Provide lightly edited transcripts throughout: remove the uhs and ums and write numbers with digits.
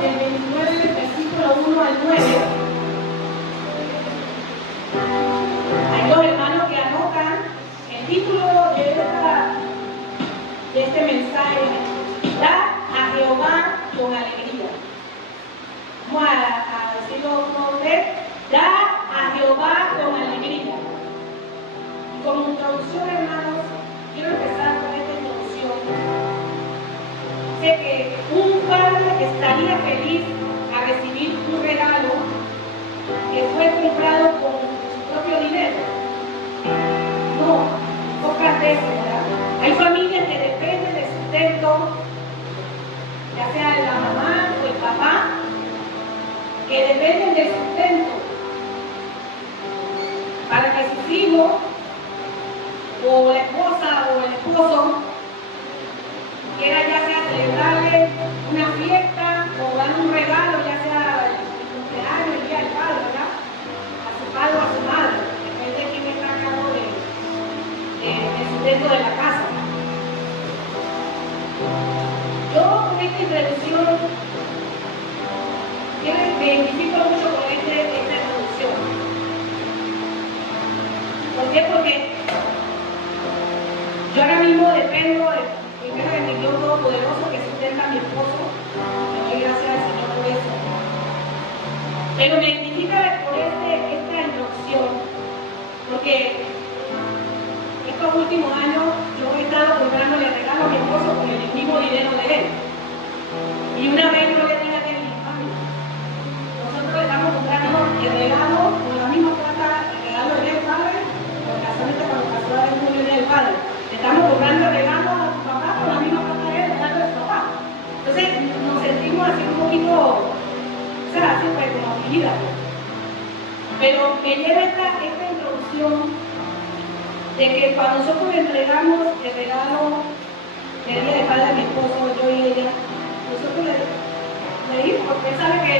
El 29, versículo 1 al 9. Hay dos hermanos que anotan el título de este mensaje: da a Jehová con alegría. Vamos a decirlo con usted: da a Jehová con alegría. Y como introducción, hermanos, quiero empezar con esta introducción. Sé que un padre estaría feliz a recibir un regalo que fue comprado con su propio dinero. No, pocas veces, ¿verdad? Hay familias que dependen del sustento, ya sea de la mamá o el papá, que dependen del sustento para que sus hijos o la esposa o el esposo quiera ya sea celebrarle una fiesta o dar un regalo, ya sea el cumpleaños, el día del padre, ¿verdad? A su padre o a su madre, depende de quién está a cargo del sustento de la casa. Yo con esta introducción me identifico mucho con esta introducción. ¿Por qué? Porque yo ahora mismo dependo primero de mi Dios Todopoderoso que sustenta a mi esposo. Le doy gracias al Señor por eso. Pero me identifica por esta introducción, porque estos últimos años yo he estado comprándole regalos a mi esposo con el mismo dinero de él. Y una vez yo le dije a él: nosotros le estamos comprando el regalo con la misma plata, el regalo del Día del Padre, porque casualmente cuando pasó el Día del Padre, le estamos comprando el regalo a tu papá con la misma plata de él, el regalo de su papá. Entonces nos sentimos así un poquito, o sea, así pues como afligidas. Pero me lleva esta introducción de que cuando nosotros le entregamos el regalo del Día del Padre a mi esposo, yo y ella, nosotros le dimos, porque él sabe que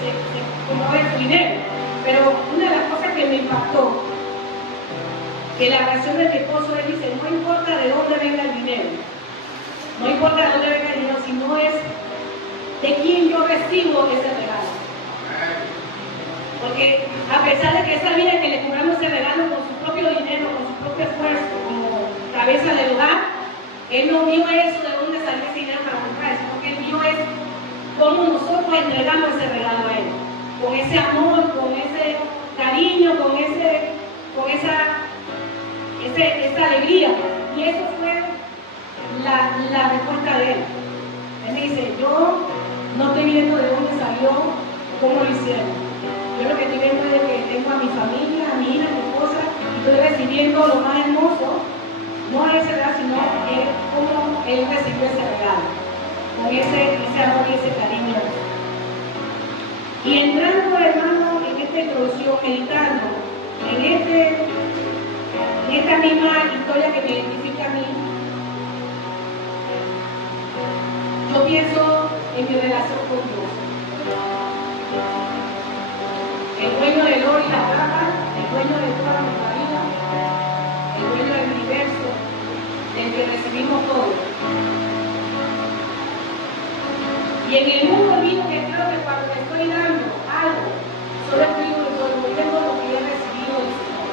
se mueve su dinero. Pero una de las cosas que me impactó, que la reacción de mi esposo, él dice: no importa de dónde venga el dinero, no importa de dónde venga el dinero, sino es de quién yo recibo ese regalo. Porque a pesar de que él sabía que le compramos ese regalo con su propio dinero, con su propio esfuerzo, como cabeza del hogar, él no vio eso de dónde salió ese dinero para comprar, sino que él vio es cómo nosotros entregamos ese regalo a él, con ese amor, con ese cariño, con esa alegría. Y eso fue la respuesta de él. Él me dice: yo no estoy viendo de dónde salió, cómo lo hicieron. Yo lo que estoy viendo es que tengo a mi familia, a mi hija, a mi esposa, y estoy recibiendo lo más hermoso, no ese regalo, sino cómo él recibió ese regalo, con ese amor y ese cariño. Y entrando, hermano, en esta introducción, meditando en esta misma historia que me identifica a mí, yo pienso en mi relación con Dios. El dueño del oro y la plata, el dueño de toda nuestra vida, el dueño del universo, del que recibimos todo. Y en el mundo vivo que creo que cuando me estoy dando algo, solo estoy devolviendo lo que he recibido del Señor.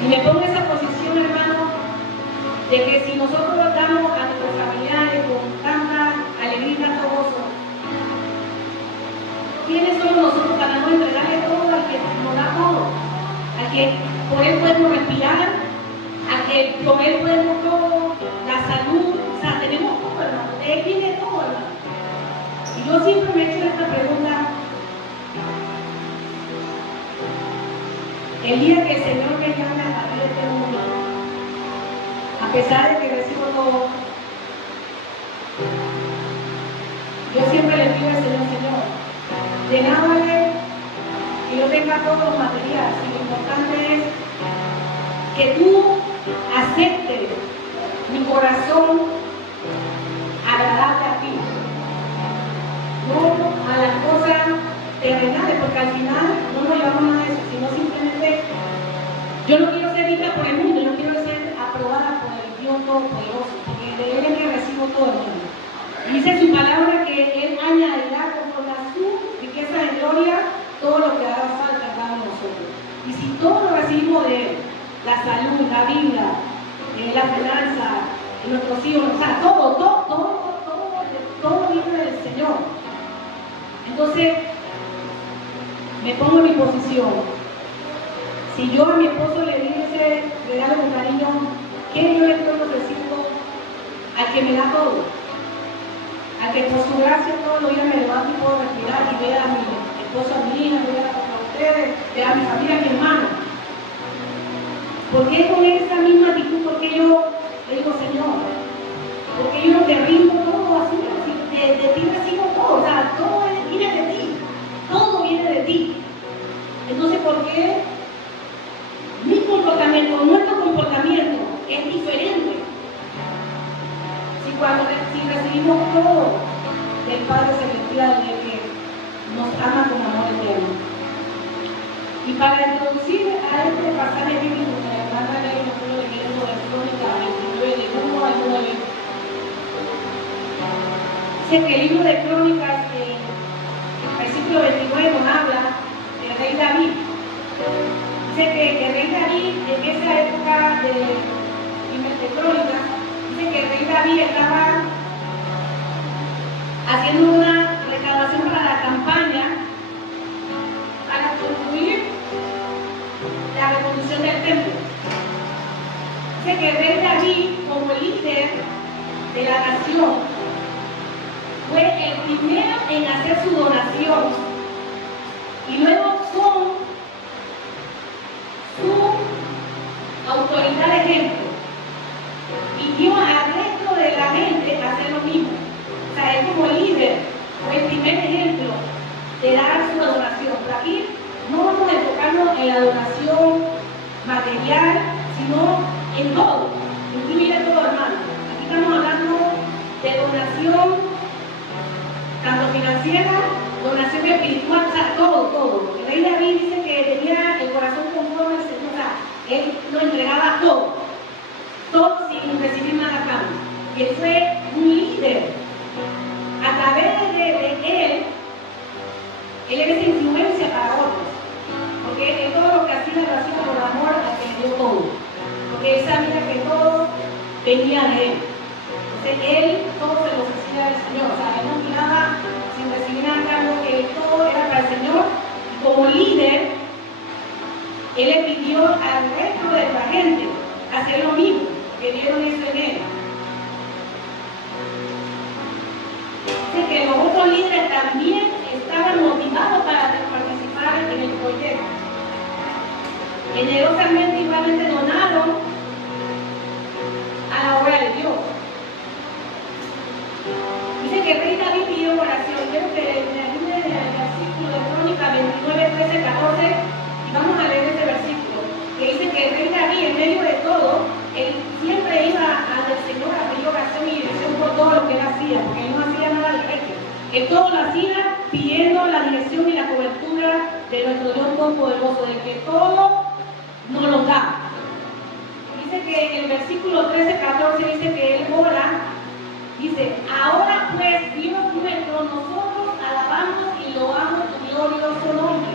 Y me pongo en esa posición, hermano, de que si nosotros lo damos a nuestros familiares con tanta alegría y tanto gozo, ¿quiénes somos nosotros para no entregarle todo al que nos da todo? A que por él podemos respirar, a que por él podemos todo, la salud, o sea, tenemos todo, hermano. De él viene todo, hermano. Y yo siempre me he hecho esta pregunta: el día que el Señor me llame a salir de este mundo, a pesar de que recibo todo, yo siempre le pido al Señor, de nada vale que yo tenga todos los materiales, y lo importante es que tú aceptes mi corazón agradable a ti, no a las cosas terrenales, porque al final no nos llevamos nada de eso, sino simplemente yo no quiero ser vista por el mundo, yo quiero ser aprobada por el Dios Todopoderoso, porque de él Dice su palabra que Él añadirá conforme a su riqueza de gloria todo lo que haga falta a cada uno de nosotros. Y si todo lo recibimos de Él, la salud, la vida, la finanza, nuestros hijos, o sea, todo viene del Señor. Entonces, me pongo en mi posición. Si yo a mi esposo le di ese regalo con cariño, ¿qué yo le estoy ofreciendo al que me da todo? Al que por su gracia todos los días me levanto y puedo respirar y ver a mi esposo, a mi hija, ver a ustedes, ver a mi familia, a mi hermano. ¿Por qué con esa misma actitud? Porque yo le digo, Señor, porque yo no te rindo todo así, de ti recibo todo, o sea, todo viene de ti, todo viene de ti. Entonces, ¿por qué mi comportamiento, nuestro comportamiento es diferente? Si recibimos todo del Padre Celestial, de que nos ama con amor eterno. Y para introducir a este pasaje bíblico que la hermana ley nos estuvo leyendo de Crónica 29, de 1 al 9, dice que el libro de Crónicas, en el versículo 29, nos habla del rey David. Dice que el rey David, en esa época de Crónicas, dice que el rey David estaba haciendo una recaudación para la campaña para concluir la reconstrucción del templo. Dice que el rey David, como líder de la nación, fue el primero en hacer su donación y luego con su autoridad de ejemplo y dio al resto de la gente a hacer lo mismo. O sea, él como líder fue el primer ejemplo de dar su donación. Pero aquí no vamos a enfocarnos en la donación material, sino en todo, incluir a todo, hermano. Aquí estamos hablando de donación, tanto financiera, donación espiritual, o sea, todo. El rey David dice que tenía el corazón conforme al Señor, o sea, él lo entregaba todo sin recibir nada a cambio. Y él fue un líder. A través de él era esa influencia para otros. Porque él todo lo que hacía lo hacía por amor a que le dio todo. Porque él sabía que todo venía de él. Entonces él todo se lo ofrecía al Señor. O sea, él no miraba sin recibir nada a cambio, que todo era para el Señor. Y como líder, él le pidió al resto de la gente hacer lo mismo, que vieron eso en él. Dice que los otros líderes también estaban motivados para participar en el proyecto. Generosamente igualmente donaron a la obra de Dios. Dice que el rey David pidió oración. Quiero que me ayude en el versículo de Crónica 29, 13, 14 y vamos a leer este versículo que dice que el rey David, en medio de todo, él siempre iba al Señor a pedir oración y dirección por todo lo que él hacía, porque él no hacía nada diferente. Él todo lo hacía pidiendo la dirección y la cobertura de nuestro Dios Todopoderoso, de que todo nos lo da. Dice que en el versículo 13, 14 dice que él ora, dice, ahora pues Dios nuestro, nosotros alabamos y loamos tu glorioso nombre.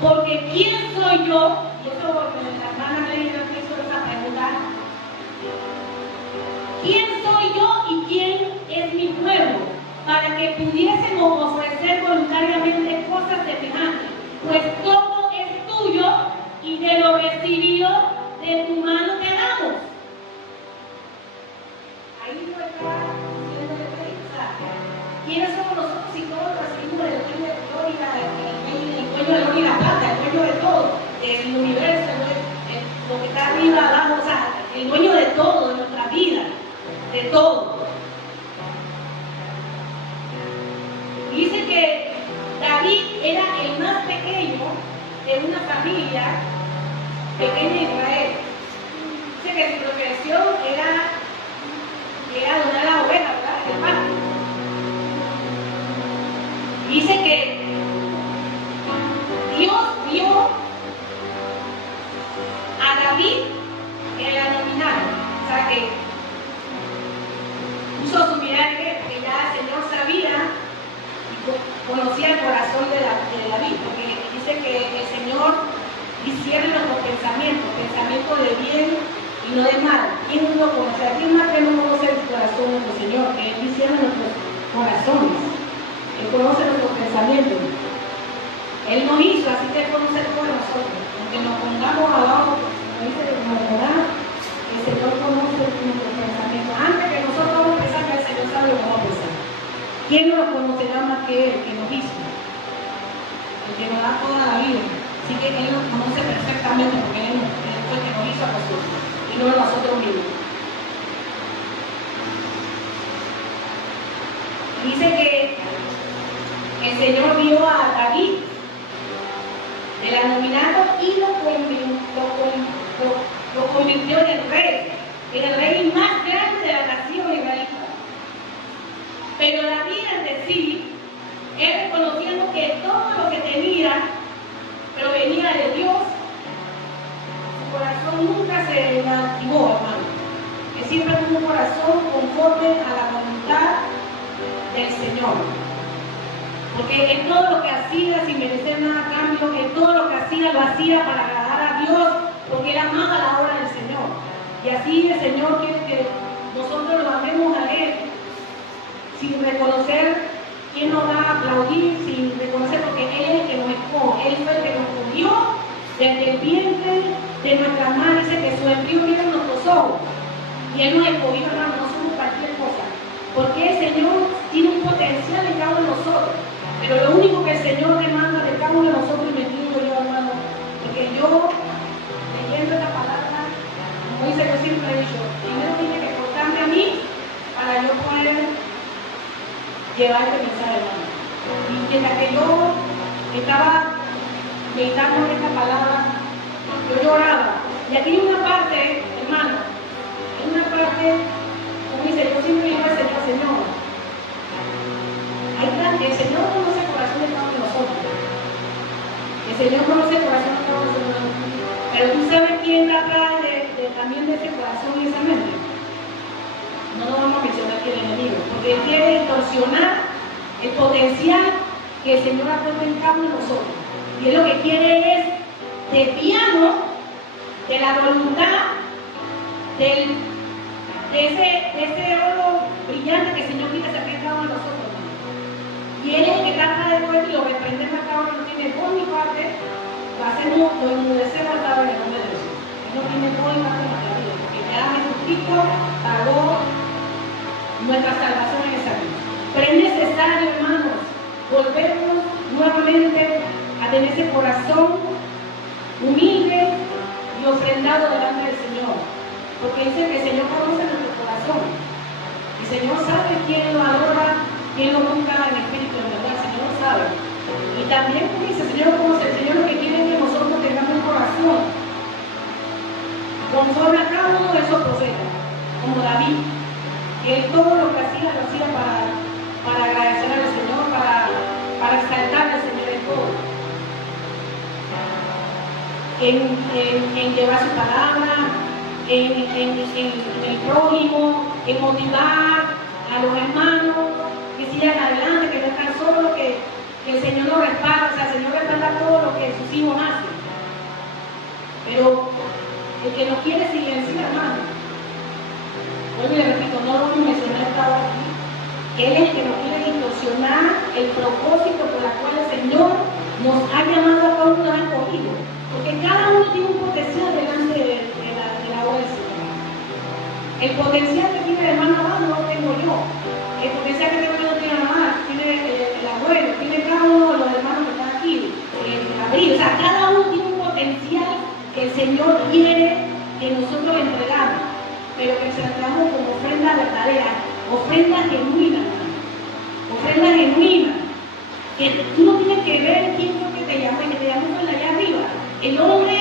Porque ¿quién soy yo? Y eso la hermana Ley hizo esa pregunta. ¿Quién soy yo y quién es mi pueblo? Para que pudiésemos ofrecer voluntariamente cosas semejantes. Pues todo es tuyo y de lo recibido de tu mano te damos. Ahí no está diciendo el rey. O sea, ¿quiénes somos nosotros si todos recibimos del dueño de gloria, el dueño de oro y la plata, el dueño de todo, del universo, lo que está arriba, abajo, o sea, el dueño de todo, de nuestra vida, de todo? Dice que David era el más pequeño de una familia pequeña de Israel. Dice que su profesión era donar la oveja, ¿verdad? En el patio. Dice que Dios vio a David en la nominal, o sea que puso su mirada, que ya conocía el corazón de David, porque dice que el Señor discierne nuestros pensamientos de bien y no de mal. ¿Quién no lo conoce? ¿Quién más que no conoce el corazón de nuestro Señor? Que Él discierne nuestros corazones. Él conoce nuestros pensamientos. Él nos hizo, así que Él conoce todo de nosotros. Aunque nos pongamos abajo, como dice murmurar, el Señor conoce nuestros pensamientos. Antes que nosotros vamos a pensar, que el Señor sabe lo que vamos a pensar. ¿Quién no lo conocerá más que Él, que nos hizo? El que nos da toda la vida. Así que Él nos conoce perfectamente, porque Él fue el que nos hizo a nosotros, y no a nosotros mismos. Dice que el Señor vio a David del anonimato y lo convirtió en el rey más grande de la nación israelita. Pero David ante sí, él reconociendo que todo lo que tenía provenía de Dios, su corazón nunca se activó, hermano. Él siempre tuvo un corazón conforme a la voluntad del Señor. Porque en todo lo que hacía, sin merecer nada a cambio, en todo lo que hacía, lo hacía para agradar a Dios, porque era más a la obra del Señor. Y así el Señor quiere que nosotros lo amemos a Él, sin reconocer quién nos va a aplaudir, sin reconocer, porque Él es el que nos escoge, Él fue el que nos escogió desde el vientre de nuestra madre. Dice que su embrión vive en nuestros ojos. Y Él nos escogió, hermano, no somos cualquier cosa. Porque el Señor tiene un potencial en cada uno de nosotros. Pero lo único que el Señor demanda de cada uno de nosotros, y me incluyo yo, hermano, porque yo, leyendo esta palabra, como dice, yo siempre he dicho, primero tiene que cortarme a mí para yo poder llevar este mensaje, hermano. Y mientras que yo estaba meditando en esta palabra, yo lloraba. Y aquí hay una parte, hermano, hay una parte, como dice, yo siempre digo al Señor, el Señor conoce el corazón de cada uno de nosotros. El Señor conoce el corazón de cada uno de nosotros. Pero tú sabes quién está atrás también de ese corazón y esa mente. No lo vamos a mencionar aquí el enemigo, porque él quiere distorsionar el potencial que el Señor ha puesto en cada uno de nosotros. Y él lo que quiere es desviarnos de la voluntad de ese oro brillante que el Señor quiere sacar en cada uno de nosotros. Y Él es el que trata de vuelta y lo reprendemos a cada uno. No tiene por mi parte, lo hacemos, lo enmudecemos a cada uno en el nombre de Dios. Él no tiene por mi parte en nuestra vida, porque ya Jesucristo pagó nuestra salvación en esa vida. Pero es necesario, hermanos, volvernos nuevamente a tener ese corazón humilde y ofrendado delante del Señor. Porque dice que el Señor conoce nuestro corazón. El Señor sabe quién lo adora, quién lo busca en espíritu, en verdad. El Señor lo sabe. Y también dice, el Señor lo conoce. El Señor lo que quiere es que nosotros tengamos un corazón conforme a cada uno de esos profetas, como David, que él todo lo que hacía, lo hacía para agradecer al Señor, para exaltar al Señor en todo. En llevar su palabra, en el prójimo, en motivar a los hermanos que sigan adelante, que no están solos, que el Señor nos respalda. O sea, el Señor respalda todo lo que sus hijos hacen. Pero el que nos quiere silenciar, hermano, vuelvo y le repito, no lo mencioné hasta ahora aquí, Él es el que nos quiere distorsionar el propósito por el cual el Señor nos ha llamado a cada uno, nos ha escogido. Porque cada uno tiene un potencial delante de la obra del Señor. El potencial que tiene el hermano Abad no lo tengo yo. El potencial que tengo yo no tiene nada más, tiene el abuelo, tiene cada uno de los hermanos que están aquí, el Abril. O sea, cada uno tiene un potencial que el Señor quiere que nosotros entregamos, pero que se entregamos como ofrenda verdadera, ofrenda genuina, hermano. Ofrenda genuina. Que tú no tienes que ver quién fue que te llamó, y que te llamó fue allá arriba. El hombre,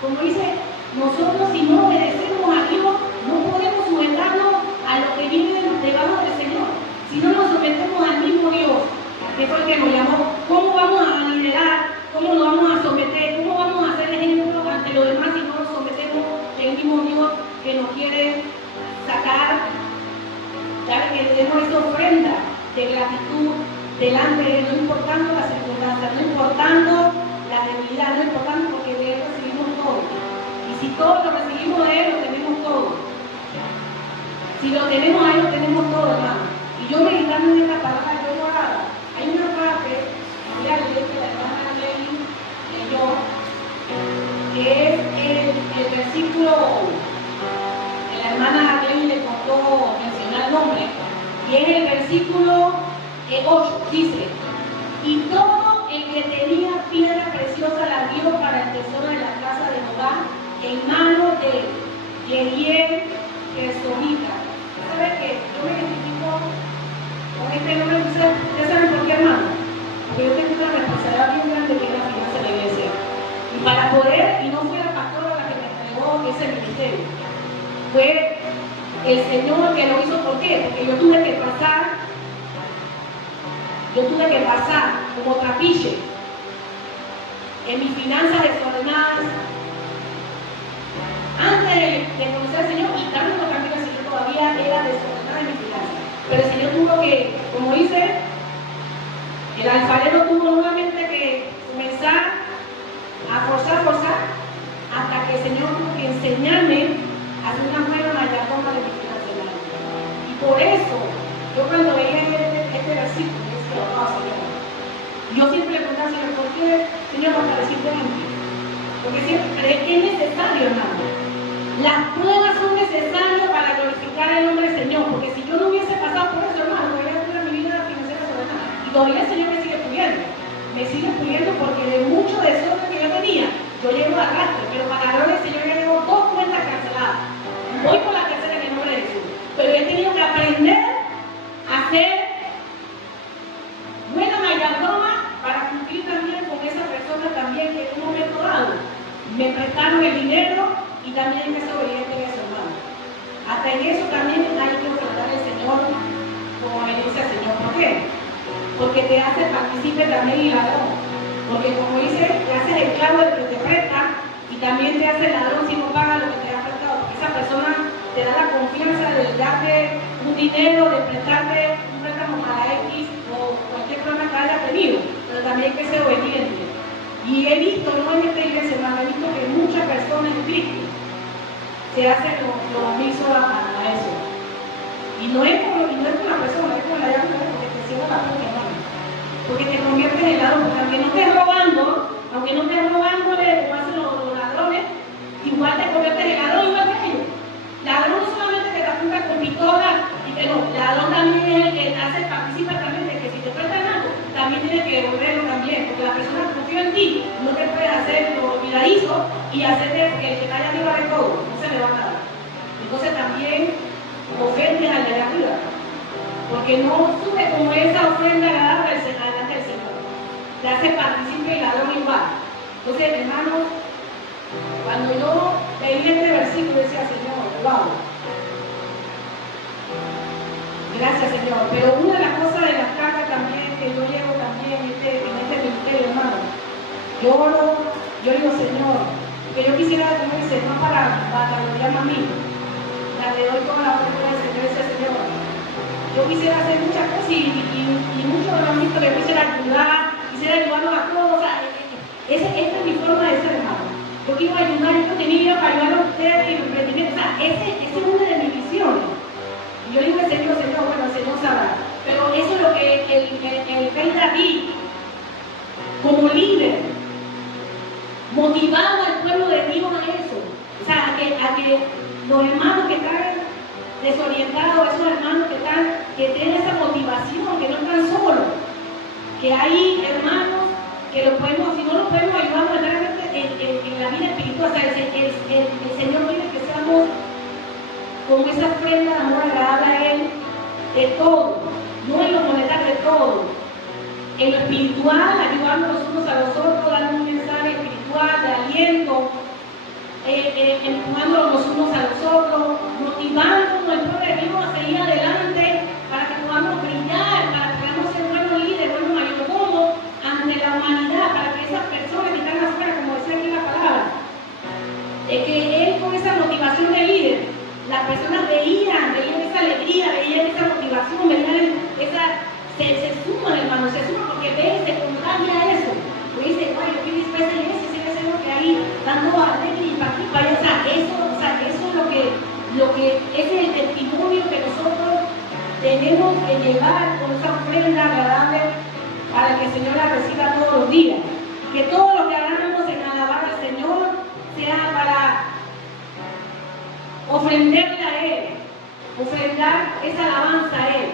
como dice, nosotros si no obedecemos a Dios, no podemos sujetarnos a lo que viene debajo del Señor. Si no nos sometemos al mismo Dios, que fue el que nos llamó, ¿cómo vamos a liderar? ¿Cómo nos vamos a someter? ¿Cómo vamos a hacer ejemplo ante los demás si no nos sometemos al mismo Dios que nos quiere sacar? Que le demos esa ofrenda de gratitud, delante de Él, no importando las circunstancias, no importando la debilidad, no importando, porque de Él recibimos todo. Y si todo lo recibimos de Él, lo tenemos todo. Si lo tenemos a Él, lo tenemos todo, hermano. Y yo meditando en esta palabra, yo oraba. Hay una parte, voy a leer que la hermana Lenny leyó, que es el versículo, que la hermana Lenny le contó mencionar el nombre, y es el versículo 8, dice: y todo el que tenía piedra preciosa la dio para el tesoro de la casa de Jehová en manos de Yehiel Gersonita. ¿Sabe que yo me identifico con este nombre? ¿Ustedes saben por qué, hermano? Porque yo tengo una responsabilidad bien grande que es la finanza de la iglesia. Y para poder, y no fue la pastora la que me entregó ese ministerio, fue el Señor que lo hizo. ¿Por qué? Porque yo tuve que pasar como trapiche en mis finanzas desordenadas antes de conocer al Señor, y también no cambió. El Señor todavía era desordenada en mis finanzas, pero el Señor tuvo que, como dice, el alfarero tuvo nuevamente que comenzar a forzar hasta que el Señor tuvo que enseñarme a hacer una buena mayordomía de mis finanzas. Y por eso yo cuando veía este versículo, yo siempre le preguntaba al Señor: ¿por qué, Señor, fortalecer de mí? Porque siempre es necesario, hermano. Las pruebas son necesarias para glorificar el nombre del Señor. Porque si yo no hubiese pasado por eso, hermano, todavía tuviera mi vida financiera desordenada. Y todavía el Señor me sigue pudiendo. Me sigue pudiendo porque de mucho desorden que yo tenía, yo llego a arrastre. Pero para la gloria del Señor ya llevo 2 cuentas canceladas. Voy por la tercera en el nombre de Jesús. Pero he tenido que aprender a hacer buena mayordoma para cumplir también con esa persona también que en un momento dado me prestaron el dinero, y también hay que ser obediente a eso, hermano. Hasta en eso también hay que ofertar al Señor como obediencia al Señor. ¿Por qué? Porque te hace partícipe también y ladrón. Porque como dice, te haces esclavo de lo que te presta, y también te hace ladrón si no pagas lo que te ha prestado. Porque esa persona te da la confianza de darte un dinero, de prestarte un préstamo para X o cualquier problema que haya tenido. Pero también hay que ser obediente. Y he visto, no en esta iglesia, hermano, he visto que muchas personas en Cristo se hacen lo mismo a eso. Y no es con la persona, es con la llave, porque te cierra la puerta, hermano. Porque te conviertes en ladrón, porque aunque no estés robando, como hacen los ladrones, igual te conviertes en ladrón, igual que ellos. Ladrón no solamente que te apunta con pistola y que no, ladrón también es el que hace participar también de que si te prestan algo, también tienes que devolverlo también, porque la persona confía en ti, no te puedes hacer lo olvidadizo y hacerte que el que está allá arriba de todo, no se le va a dar. Entonces también ofendes al de arriba, porque no sube como esa ofrenda agradable delante del Señor, te hace partícipe y ladrón igual. Entonces, hermanos, cuando yo leí este versículo decía: Señor, wow, gracias, Señor. Pero una de las cosas de las cargas también que yo llevo también en este ministerio, hermano, yo digo: Señor, que yo quisiera, como dice, no para gloriarme a mí, la de hoy toda la oportunidad del Señor, ese Señor. Yo quisiera hacer muchas cosas y muchos de los ministros que quisiera ayudarlos a todos. O sea, esta es mi forma de ser, hermano. Yo quiero ayudar, yo tenía para ayudar a ustedes y los emprendimientos. O sea, esa es una de mis visiones. Y yo digo: Señor, bueno, el Señor sabrá. Pero eso es lo que el rey David, como líder, motivaba al pueblo de Dios a eso. O sea, a que los hermanos que están desorientados, esos hermanos que tienen esa motivación, que no están solos, que hay hermanos que los podemos, si no los podemos ayudar realmente en la vida espiritual. O sea, el Señor quiere que seamos con esa ofrenda de amor agradable a Él, de todo, no en lo monetario, de todo. En lo espiritual, ayudando los unos a los otros, dando un mensaje espiritual de aliento, empujándonos los unos a los otros, motivándonos el pueblo de Dios a seguir adelante para que podamos brillar, para que podamos ser buenos líderes, buenos mayordomos ante la humanidad, para que esas personas que están afuera, como decía aquí la palabra, de que Él con esa motivación de líder, las personas veían esa alegría, veían esa motivación, veían se suman, hermanos, porque ese es el testimonio que nosotros tenemos que llevar con esa ofrenda agradable para que el Señor la reciba todos los días. Que todo lo que hagamos en alabar al Señor sea para ofrenderle a Él, ofrendar esa alabanza a Él.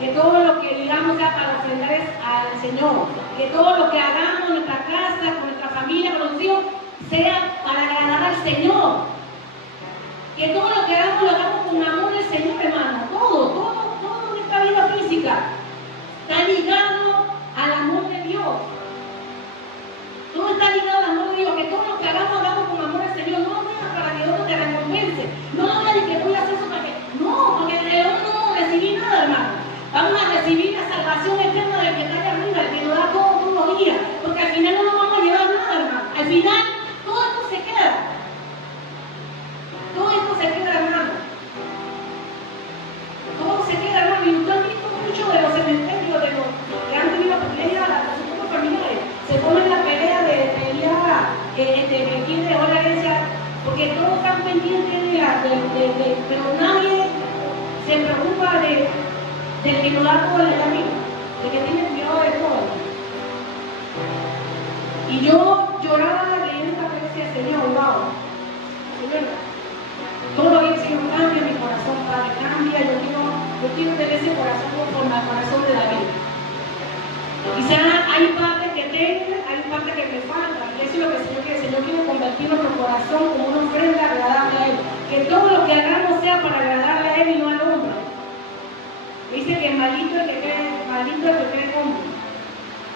Que todo lo que digamos sea para ofrendar al Señor. Que todo lo que hagamos en nuestra casa, con nuestra familia, con los hijos, sea para agradar al Señor. Que todo lo que hagamos lo hagamos con amor al Señor, hermano. Todo en esta vida física está ligado al amor de Dios. Todo está ligado al amor de Dios. Que todo lo que hagamos con amor al Señor. No lo hagas para que otro te recompense. No lo hagas que voy a hacer eso para que. No, porque de Dios no vamos a recibir nada, hermano. Vamos a recibir la salvación eterna del que está allá arriba, el que nos da todos los días. Porque al final no nos vamos a llevar nada, hermano. Al final todo esto se queda. Todo esto se queda, hermano. Todo se queda, hermano. Y usted ha visto mucho de los cementerios, de los que han tenido pelea, los grupos familiares. Se ponen la pelea de pelear, de quién le dejó la herencia, porque todos están pendientes pero nadie se preocupa del que nos da todo el amigo, del que tiene cuidado de todo. Y yo lloraba leyendo esta pelea y decía, Señor, wow, Señor, todo lo que Señor cambia mi corazón, Padre, cambia, yo quiero tener ese corazón conforme al corazón de David. Quizá hay partes que tengo, hay partes que me faltan, y eso es lo que el Señor quiere. El Señor quiere convertir nuestro corazón como una ofrenda agradable a Él. Que todo lo que hagamos sea para agradarle a Él y no al hombre. Dice que maldito el que cree en hombre.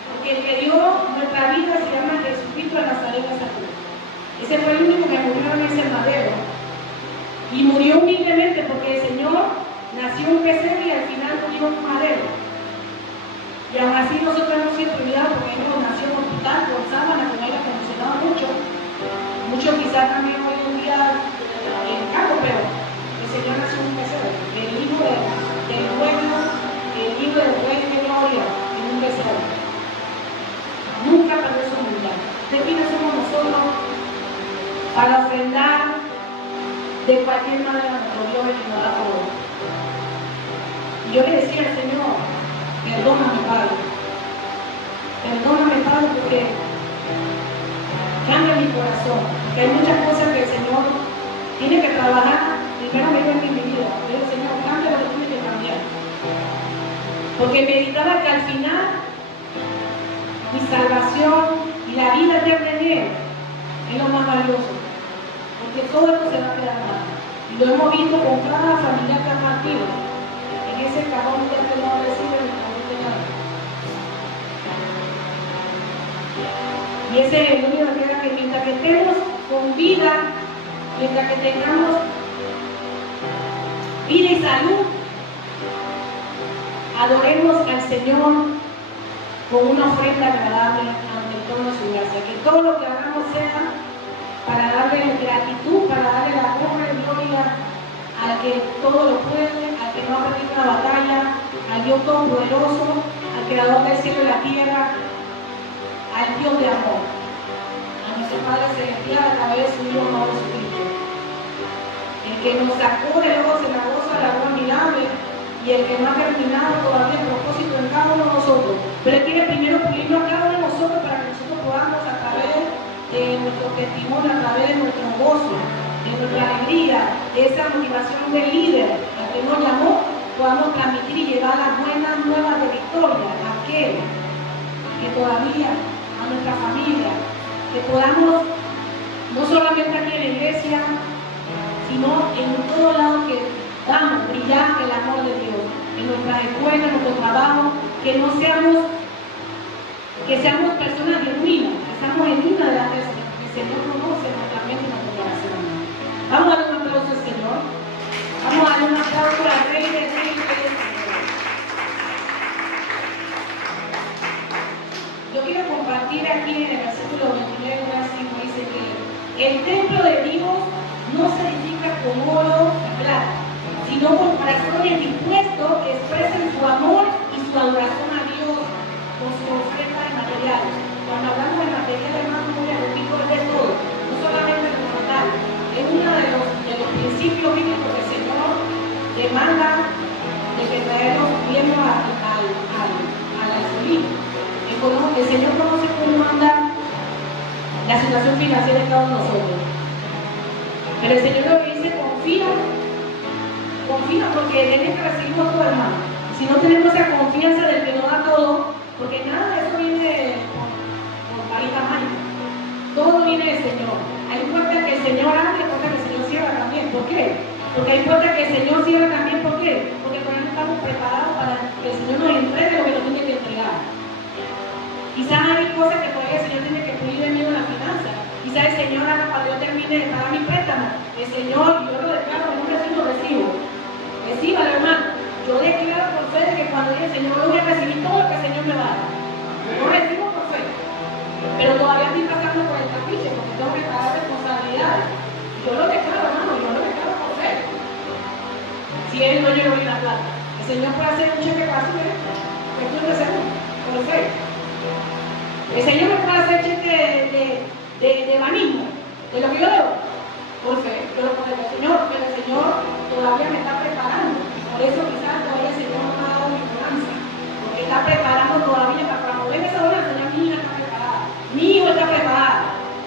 Porque el que dio nuestra vida se llama Jesucristo de Nazaret de Salud. Ese fue el único que murió en ese madero. Y murió humildemente porque el Señor nació en un pesebre y al final murió en un madero. Y aún así nosotros hemos sido olvidados porque Él nació en un hospital con sábana, con aire acondicionado mucho. Muchos quizás también hoy en día en campo, pero el Señor nació en un pesebre. El hijo del pueblo, el hijo del rey de gloria en un pesebre. Nunca perdió su humildad. ¿De quiénes somos nosotros para ofrendar de cualquier manera a nuestro Dios que nos da todo? Y yo le decía al Señor, perdóname, Padre. Perdóname, Padre, porque cambia mi corazón. Porque hay muchas cosas que el Señor tiene que trabajar primeramente en mi vida. Pero Señor, cambia lo que tiene que cambiar. Porque meditaba que al final mi salvación y la vida eterna en Él es lo más valioso. Porque todo esto se va a quedar mal. Y lo hemos visto con cada familiar que ha partido. En ese cajón de que no recibe el cajón de nada. Y ese es el único que era que mientras que estemos con vida, mientras que tengamos vida y salud, adoremos al Señor con una ofrenda agradable ante toda su gracia. Que todo lo que hagamos sea para darle gratitud, para darle la honra y gloria al que todo lo puede, al que no ha perdido una batalla, al Dios todopoderoso, al creador del cielo y la tierra, al Dios de amor, a nuestro Padre celestial a través de su Hijo amado Jesucristo, el que nos sacó de los cenagos a la gran mirable y el que no ha terminado todavía el propósito en cada uno de nosotros. Pero Él quiere primero pulirnos a cada uno de nosotros para que nosotros podamos, a través de nuestro testimonio, a través de nuestro gozo, de nuestra alegría, de esa motivación del líder al que nos llamó, podamos transmitir y llevar las buenas nuevas de victoria a aquel que todavía, a nuestra familia, que podamos, no solamente aquí en la iglesia, sino en todo lado que vamos, brillar el amor de Dios, en nuestras escuelas, en nuestro trabajo, que no seamos, que seamos personas genuinas, que seamos genuinas de la que el Señor conoce nuestra mente y nuestro corazón. Vamos a darle un aplauso al Señor. Vamos a darle un aplauso al Rey de Reyes y Rey de Señores. Yo quiero compartir aquí en el versículo 29, versículo dice que el templo de Dios no se edifica con oro y plata, sino con corazones dispuestos que expresen su amor y su adoración a Dios con su ofrenda de material. Cuando hablamos de material, hermano, muy repito, es de todo, no solamente de lo mental, es uno de los principios principio bíblico que el Señor demanda de que traemos miembros al alfolí. El Señor conoce cómo anda la situación financiera de cada uno de nosotros. Pero el Señor lo que dice, confía porque tienes que recibirlo todo, hermano. Si no tenemos esa confianza del que nos da todo, porque nada de eso viene por varita mágica. Todo viene del Señor. Hay puertas que el Señor abre y puertas que el Señor cierra también. ¿Por qué? Porque hay puertas que el Señor cierra también. ¿Por qué? Porque por ahí no estamos preparados para que el Señor nos entregue lo que nos tiene que entregar. Quizás hay cosas que todavía el Señor tiene que pulir de mí en la finanza. Quizás el Señor haga cuando yo termine de pagar mi préstamo. El Señor, yo lo declaro en un recibo. Recíbalo, hermano. Yo declaro por fe de que cuando diga el Señor, yo voy a recibir todo lo que el Señor me va a dar. Yo recibo por fe. Pero todavía estoy pasando por el tapiche porque tengo que pagar responsabilidades. Yo lo declaro, hermano, yo lo declaro por fe. Si Él no llegó ni la plata, el Señor puede hacer un cheque para su fe. Cuestión de hacerlo, por fe. El Señor me puede hacer cheque de banismo, de lo que yo debo, por fe. Yo lo puedo decir, Señor, pero el Señor todavía me está preparando. Por eso quizás todavía el Señor no me ha dado mi bonanza, porque está preparando todavía para mover esa bonanza. Ya mi hija está preparada, mi hijo está preparado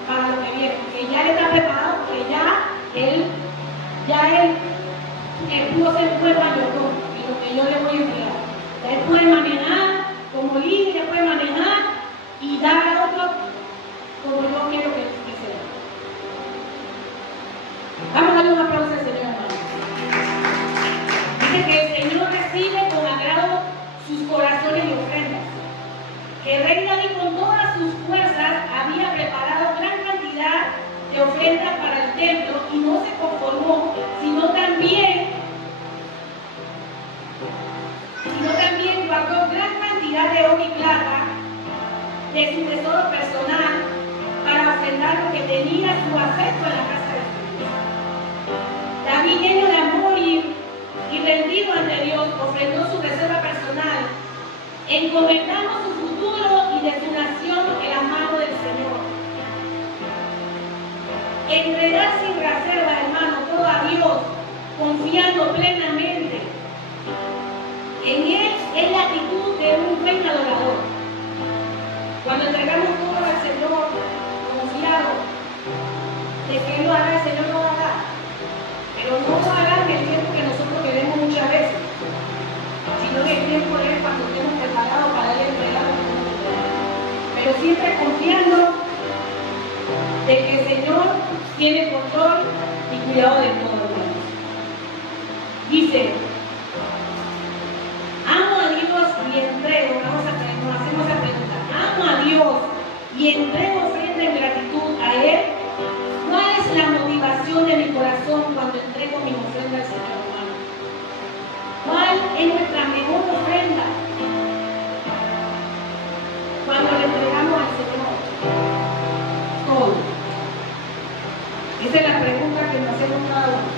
para lo que viene, porque ya él está preparado, porque ya él pudo ser un buen mayordomo y lo que yo le voy a entregar. Ya él puede manejar como líder, ya puede manejar y dar a otro como yo quiero que sea. Vamos a darle un aplauso al Señor, hermano. Dice que el Señor recibe con agrado sus corazones y ofrendas. Que el rey David con todas sus fuerzas había preparado gran cantidad de ofrendas para el templo y no se conformó, sino también guardó gran cantidad de oro y plata de su tesoro personal para ofrendar lo que tenía su afecto en la casa de Dios. David, lleno de amor y rendido ante Dios, ofrendó su reserva personal, encomendando su futuro y de su nación en la mano del Señor. Entregar sin reserva, hermano, todo a Dios, confiando plenamente en Él, es la actitud de un buen adorador. Cuando entregamos todo al Señor, confiado de que Él lo hará, el Señor lo hará. Pero no lo hará en el tiempo que nosotros queremos muchas veces, sino en el tiempo de Él cuando estemos preparados para Él entregar lo que tenemos que entregar. Pero siempre confiando de que el Señor tiene control y cuidado de todo. Dice, amo a Dios y entrego, nos hacemos esa pregunta, amo a Dios y entrego ofrenda en gratitud a Él. ¿Cuál es la motivación de mi corazón cuando entrego mi ofrenda al Señor, hermano? ¿Cuál es nuestra mejor ofrenda cuando le entregamos al Señor? Todo. Esa es la pregunta que nos hacemos cada uno.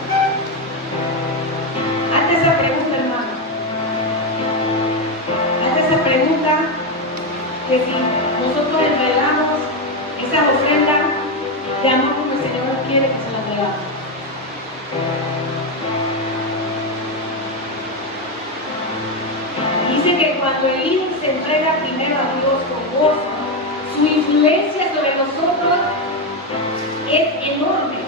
Hazte esa pregunta, hermano. Hazte esa pregunta de si nosotros entregamos esa ofrenda de amor como el Señor quiere que se la entregamos. Dice que cuando el líder se entrega primero a Dios con gozo, su influencia sobre nosotros es enorme.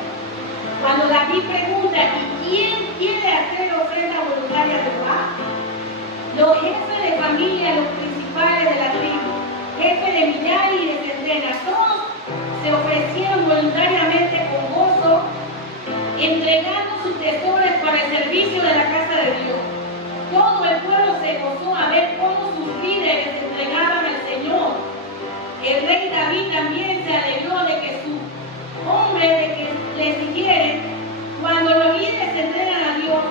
Cuando David pregunta, ¿y quién quiere hacer ofrenda voluntaria a Jehová? Los jefes de familia, los principales de la tribu, jefes de millares y de centenas, todos se ofrecieron voluntariamente con gozo, entregando sus tesoros para el servicio de la casa de Dios. Todo el pueblo se gozó a ver cómo sus líderes se entregaban al Señor. El rey David también se alegró de que su hombre de que le siguieren. Cuando los líderes se entregan a Dios,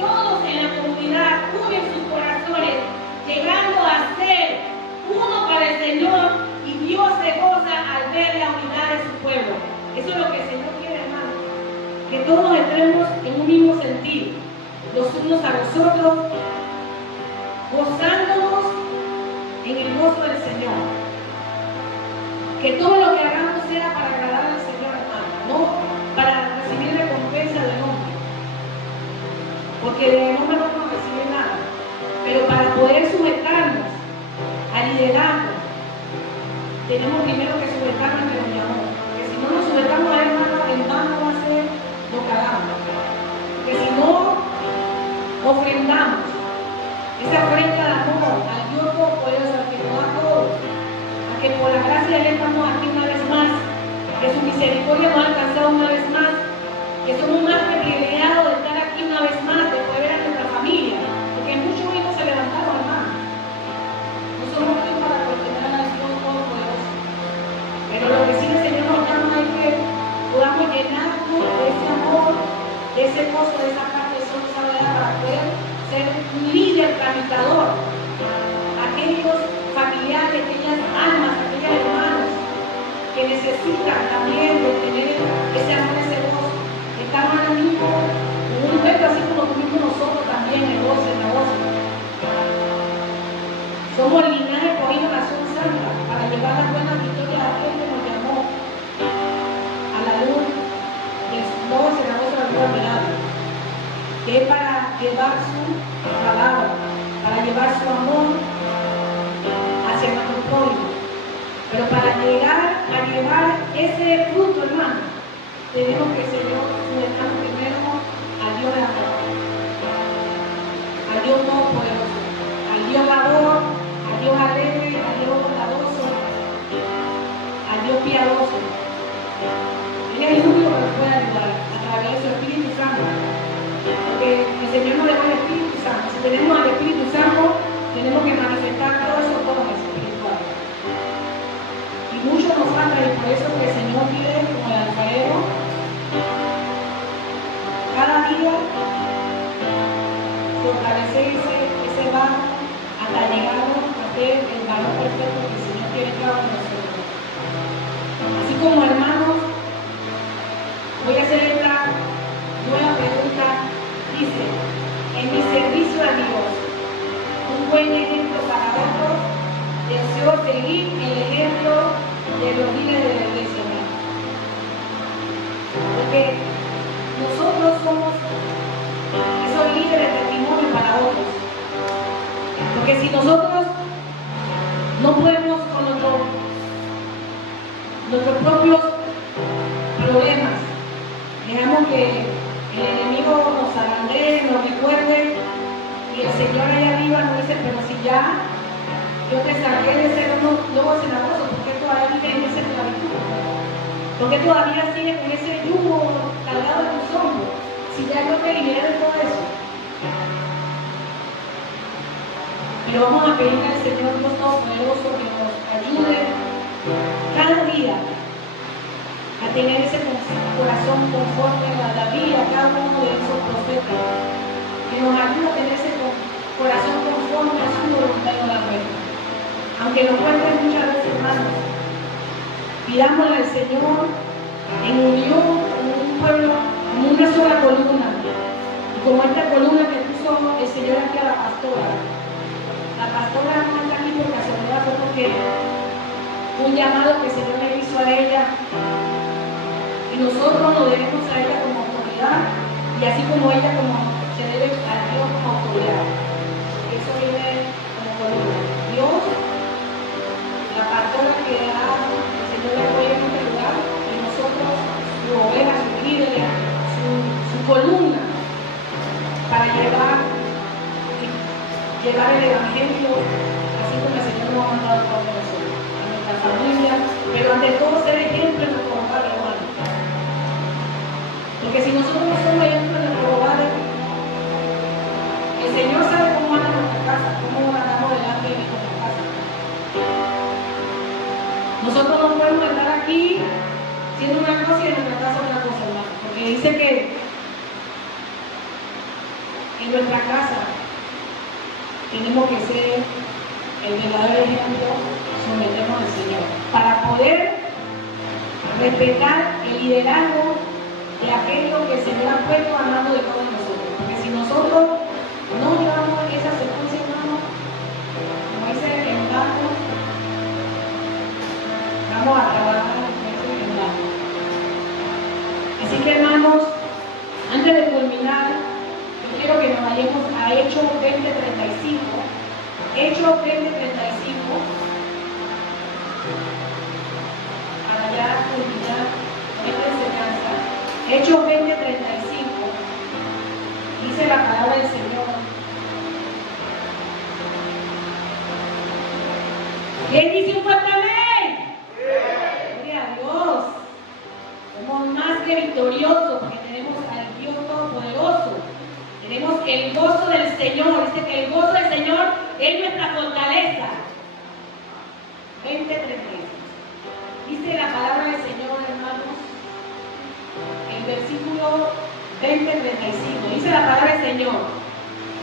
todos en la comunidad unen sus corazones, llegando a ser uno para el Señor, y Dios se goza al ver la unidad de su pueblo. Eso es lo que el Señor quiere, hermano, que todos entremos en un mismo sentido, los unos a los otros, gozándonos en el gozo del Señor. Que todo lo que hagamos sea para agradar al Señor, hermano, no para recibir recompensa del hombre. porque de hombre no nos recibe nada. Pero para poder sujetarnos al liderazgo, tenemos primero que sujetarnos a que nos llamó. Porque si no nos sujetamos a él, en vano va a ser lo que hagamos. Porque si no ofrendamos esa ofrenda de amor al Dios Todopoderoso, al que nos da todo, a que por la gracia de él estamos aquí una vez más, que su misericordia nos ha alcanzado una vez más, que somos más que privilegiados de estar aquí una vez más, de poder ver a nuestra familia, porque muchos hijos se levantaron, hermano. No somos aquí para cuestionar al Dios Todopoderoso, pero lo que sí el Señor nos llama es que podamos llenarnos de ese amor, de ese gozo, de esa paz, de esa sabiduría para poder ser un líder tramitador a aquellos familiares, aquellas almas, aquellos hermanos que necesitan también de tener ese amor, ese gozo. Estamos ahora mismo en un reto así como tuvimos nosotros también en la voz. Somos el linaje escogido nación santa para llevar las buenas victorias a aquel que nos llamó a la luz de su voz en la voz de la luz admirable, que es para llevar su palabra, para llevar su amor hacia nuestro pueblo. Pero para llegar a llevar ese fruto, hermano, tenemos que ser sujetando primero al Dios de amor, al Dios Todopoderoso, al Dios dador, al Dios alegre, al Dios bondadoso, al Dios piadoso. Él es el único que nos puede ayudar a través de su Espíritu Santo. Porque el Señor nos dejó el Espíritu Santo. Si tenemos al Espíritu Santo, tenemos que manifestar todos esos dones espirituales. Y mucho nos falta, y por eso que el Señor pide, como el alfarero, cada día fortalecer ese barro hasta llegar a ser el varón perfecto que el Señor quiere cada uno de nosotros. Así como, hermanos, voy a hacer esta nueva pregunta. Dice: en mi servicio a Dios, un buen ejemplo para otros, deseo seguir el ejemplo de los líderes de la iglesia. Porque nosotros somos esos líderes de testimonio para otros. Porque si nosotros no podemos con nuestros propios problemas, dejamos que el enemigo nos zarandee, nos recuerde, y el Señor allá arriba nos dice: pero si ya yo te saqué de ser un lobo cenagoso, ¿por qué todavía vives en esa esclavitud? ¿Por qué todavía sigues con ese yugo cargado de tus hombros? Si ya yo te liberé de todo eso. Pero vamos a pedirle al Señor Dios Todopoderoso que nos ayude cada día a tener ese corazón conforme a David, a cada uno de esos profetas, que nos ayude a tener ese corazón conforme a su voluntad y la nuestra. Aunque nos cueste muchas veces, hermanos, pidámosle al Señor en unión con un pueblo, como una sola columna, y como esta columna que puso el Señor aquí a la pastora. La pastora no está aquí por casualidad, fue porque un llamado que el Señor le hizo a ella, y nosotros nos debemos a ella como autoridad, y así como ella se debe a Dios como autoridad. Eso viene como columna. Dios, la pastora que el Señor le apoya en este lugar, y nosotros, su oveja, su líder, su columna, para llevar el Evangelio, así como el Señor nos ha mandado a todos nosotros, a nuestra familia, pero ante todo ser ejemplo en nuestro hogar, hermano. Porque si nosotros no somos ejemplo en nuestro hogar, el Señor sabe cómo anda nuestra casa, cómo andamos delante de nuestra casa. Nosotros no podemos estar aquí siendo una cosa y en nuestra casa otra cosa, hermano. Porque dice que en nuestra casa tenemos que ser el verdadero ejemplo, someternos al Señor, para poder respetar el liderazgo de aquello que el Señor ha puesto a mano de todos nosotros. Porque si nosotros no llevamos esa secuencia, hermano, como dice el barco, vamos a trabajar en el barco. Así que, hermanos, antes de culminar, yo quiero que nos Hechos 20:35, para ya culminar esta enseñanza. Hechos 20:35, dice la palabra del Señor. ¿Quién dice un fuerte amén? Gloria a Dios. Somos más que victoriosos porque tenemos al Dios Todopoderoso. Tenemos el gozo del Señor. Dice que el gozo del Señor es nuestra fortaleza. 20:36. Dice la palabra del Señor, hermanos, el versículo 20:35. Dice la palabra del Señor: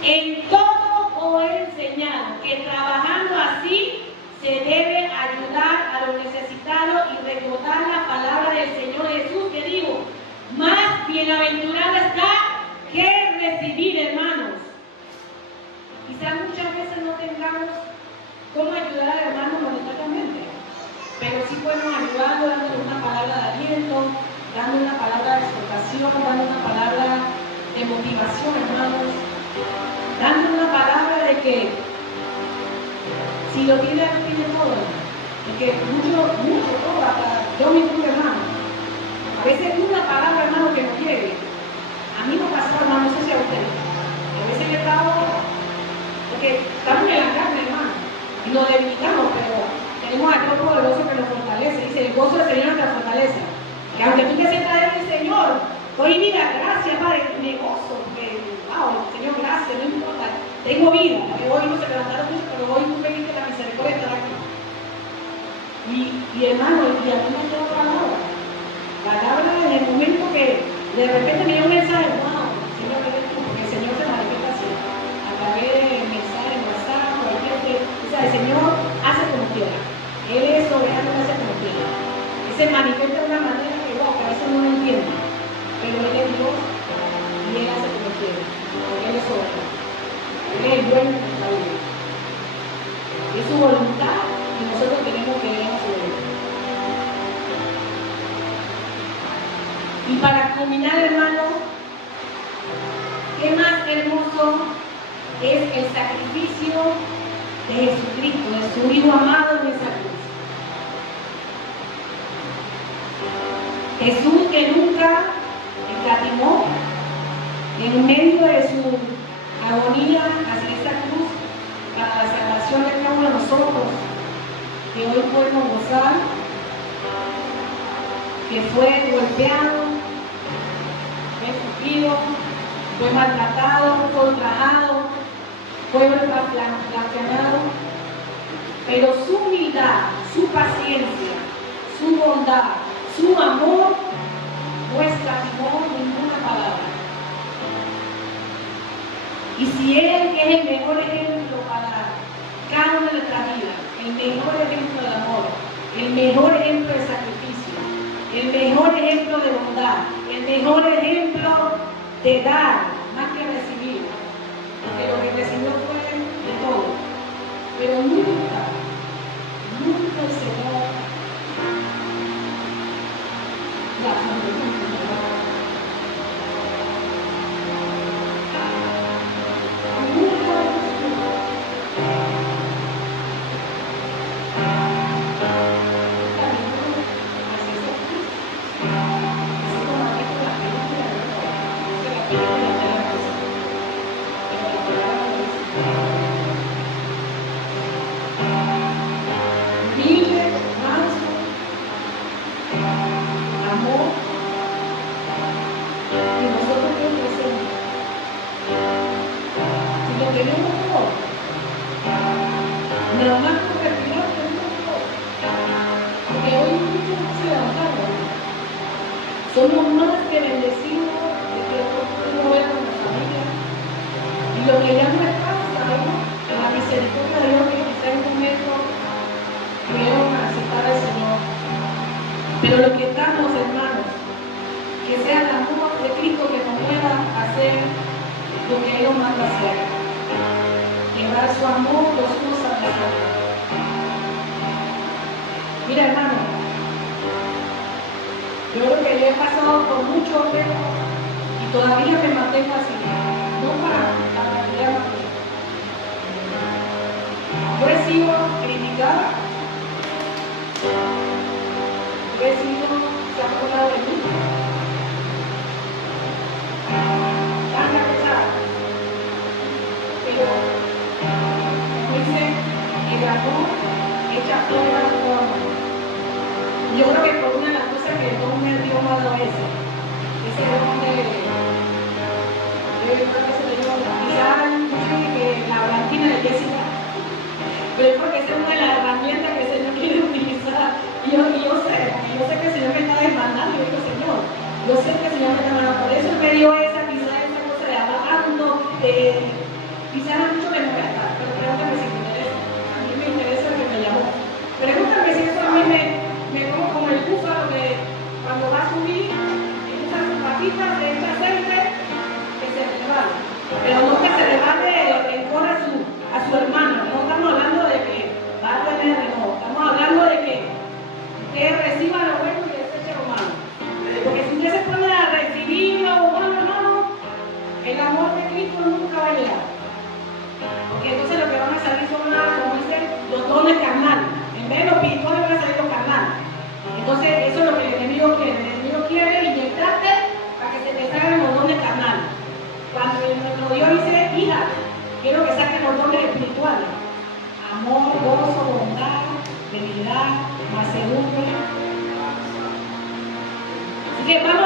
en todo os he enseñado que trabajando así se debe ayudar a los necesitados y recordar la palabra del Señor Jesús, que digo, más bienaventurado está que recibir, hermanos. Quizás muchas veces no tengamos cómo ayudar al hermano monetariamente, pero sí podemos ayudarlo dándole una palabra de aliento, dando una palabra de exhortación, dando una palabra de motivación, hermanos, dando una palabra de que si lo tiene, lo tiene todo. Porque mucho, todo, hasta yo mi propio hermano. A veces una palabra, hermano, que nos llegue. A mí no pasó, hermano, no sé si a ustedes. A veces yo estaba, porque estamos en la carne, hermano, y nos debilitamos, pero tenemos a Dios poderoso que nos fortalece. Dice, el gozo del Señor te fortalece. Que aunque tú te sientas en el Señor, hoy mira, gracias, Padre, me gozo, porque, wow, Señor, gracias, no importa. Tengo vida, que hoy no se levantaron mucho, pero hoy tú pediste la misericordia de estar aquí. Y hermano, y a mí me quedó palabra en el momento que de repente me dio un mensaje, wow, Señor, porque el Señor se manifiesta así, a través de mensajes, WhatsApp, cualquier, o sea, el Señor hace como quiera, Él es soberano y hace como quiera. Él se manifiesta de una manera que, wow, que a veces no lo entiende, pero Él es Dios y Él hace como quiera, porque Él es soberano. Él es el dueño de nuestra vida. Es su voluntad y nosotros tenemos que ver a su voluntad. Y para culminar, hermano, qué más hermoso es el sacrificio de Jesucristo, de su Hijo amado en esa cruz. Jesús, que nunca escatimó en medio de su agonía hacia esta cruz para la salvación de cada uno de nosotros, que hoy podemos gozar, que fue golpeado, fue sufrido, fue maltratado, fue ultrajado, fue blasfemado, pero su humildad, su paciencia, su bondad, su amor no escatimó ninguna palabra. Y si Él es el mejor ejemplo para cada una de nuestras vidas, el mejor ejemplo de amor, el mejor ejemplo de sacrificio, el mejor ejemplo de bondad, el mejor ejemplo de dar más que recibir, porque lo que recibió fue de todo, pero nunca el Señor la familia. Somos más que bendecidos de que Dios pudo ver con nuestra familia. Y lo que ya no está, sabemos que la misericordia de Dios que quizá en un momento pudieron aceptar al Señor. Pero lo que estamos, hermanos, que sea el amor de Cristo que nos pueda hacer lo que Él nos manda hacer. Llevar su amor los unos a los otros. Mira, hermano, yo creo que yo he pasado por muchos retos y todavía me mantengo así, no para cambiar, he sido criticada, se ha acordado de mí, tanta pesada, pero como dice, el amor echa fuera todo amor. Yo creo que por una de las cosas que Dios me ha dado ese don quizás que la blanquina de Jessica, pero es porque esa es una de las herramientas que el Señor quiere utilizar. Y yo sé que el Señor me está demandando, yo digo, Señor, yo sé que el Señor me está demandando, por eso me dio esa cosa de hablando, quizás no mucho me voy a estar, pero pregúntame si me interesa. A mí me interesa lo que me llamó. Pregúntame si eso a mí me como el búfalo que cuando va a subir, echa sus patitas, le echa aceite, que se levante. Pero no que se levante en corre a su hermano. No estamos hablando de que va a tener, no. Estamos hablando de que usted reciba lo bueno y deseche lo malo. Porque si usted se pone a recibir lo bueno, hermano, el amor de Cristo nunca va a llegar. Porque entonces lo que van a salir son, como dicen, los dones carnales. En vez de los espirituales van a salir los carnales. Entonces eso es lo que el enemigo quiere. El enemigo quiere inyectarte para que se te salgan los dones carnales. Cuando nuestro Dios dice, hija, quiero que saquen los dones espirituales. Amor, gozo, bondad, benignidad, mansedumbre. Así que vamos